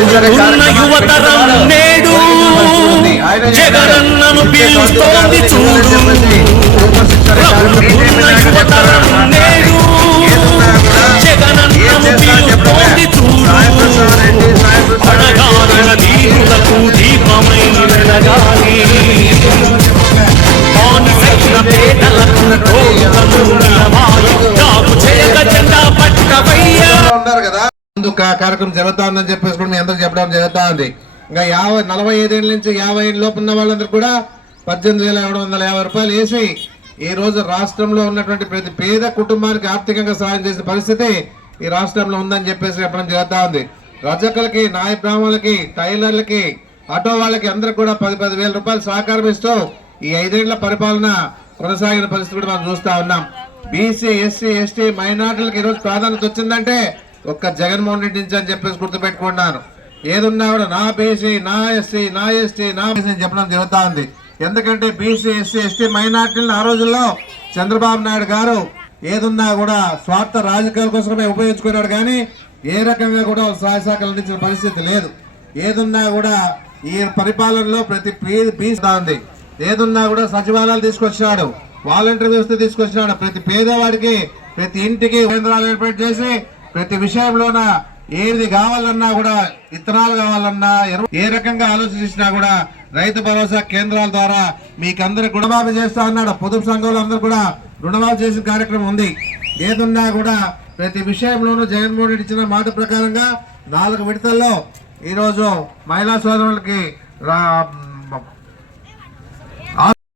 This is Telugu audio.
యువతరం నేడు జగనన్నను పిలుస్తోంది చూడు. యువతరం నేడు జగనన్నను పిలుస్తోంది చూడు. అడగాలిన దీనులకు దీపమై వెలగాలి. బానిసైన పేదలకు తోడును నిలవాలి. నాకు చేయక జెండా పట్టవయ్యా ఉన్నారు కదా. ముందు కార్యక్రమం జరుగుతా ఉందని చెప్పేసి కూడా మీ అందరికి చెప్పడం జరుగుతా ఉంది. ఇంకా 45 ఏళ్ళ నుంచి 50 ఏళ్ళ లోపు ఉన్న వాళ్ళందరూ కూడా 18,750 రూపాయలు వేసి ఈ రోజు రాష్ట్రంలో ఉన్నటువంటి ప్రతి పేద కుటుంబానికి ఆర్థికంగా సహాయం చేసే పరిస్థితి ఈ రాష్ట్రంలో ఉందని చెప్పేసి చెప్పడం జరుగుతా ఉంది. రజకులకి, నాయ బ్రాహ్మణులకి, టైలర్లకి, ఆటో వాళ్ళకి అందరికి కూడా 10,000 రూపాయలు సహకారం ఇస్తూ ఈ 5 ఏళ్ల పరిపాలన కొనసాగిన పరిస్థితి కూడా మనం చూస్తా ఉన్నాం. బీసీ, ఎస్సీ, ఎస్టీ, మైనార్టీలకు ఈరోజు ప్రాధాన్యత వచ్చిందంటే ఒక్క జగన్మోహన్ రెడ్డి నుంచి అని చెప్పేసి గుర్తుపెట్టుకున్నాను. ఏదున్నా కూడా నా బీసీ, నా ఎస్సీ, నా ఎస్టీ, నా బీసీ చెప్పడం జరుగుతా ఉంది. ఎందుకంటే బీసీ, ఎస్సీ, ఎస్టీ, మైనార్టీలను ఆ రోజుల్లో చంద్రబాబు నాయుడు గారు ఏదున్నా కూడా స్వార్థ రాజకీయాల కోసమే ఉపయోగించుకున్నాడు. కానీ ఏ రకంగా కూడా సహాయ శాఖలు అందించిన పరిస్థితి లేదు. ఏదున్నా కూడా ఈ పరిపాలనలో ప్రతి బీసీ ఉంది. ఏదున్నా కూడా సచివాలయాలు తీసుకొచ్చినాడు, వాలంటీర్ వ్యవస్థ తీసుకొచ్చినాడు. ప్రతి పేదవాడికి ప్రతి ఇంటికి కేంద్రాలు ఏర్పాటు చేసి ప్రతి విషయంలోన ఏది కావాలన్నా కూడా, విత్తనాలు కావాలన్నా, ఏ రకంగా ఆలోచించినా కూడా రైతు భరోసా కేంద్రాల ద్వారా మీకందరికి రుణమాఫీ చేస్తా ఉన్నాడు. పొదుపు సంఘంలో అందరూ కూడా రుణమాఫీ చేసిన కార్యక్రమం ఉంది. ఏదున్నా కూడా ప్రతి విషయంలోనూ జగన్మోహన్ రెడ్డి ఇచ్చిన మాట ప్రకారంగా 4 విడతల్లో ఈరోజు మహిళా సోదరులకి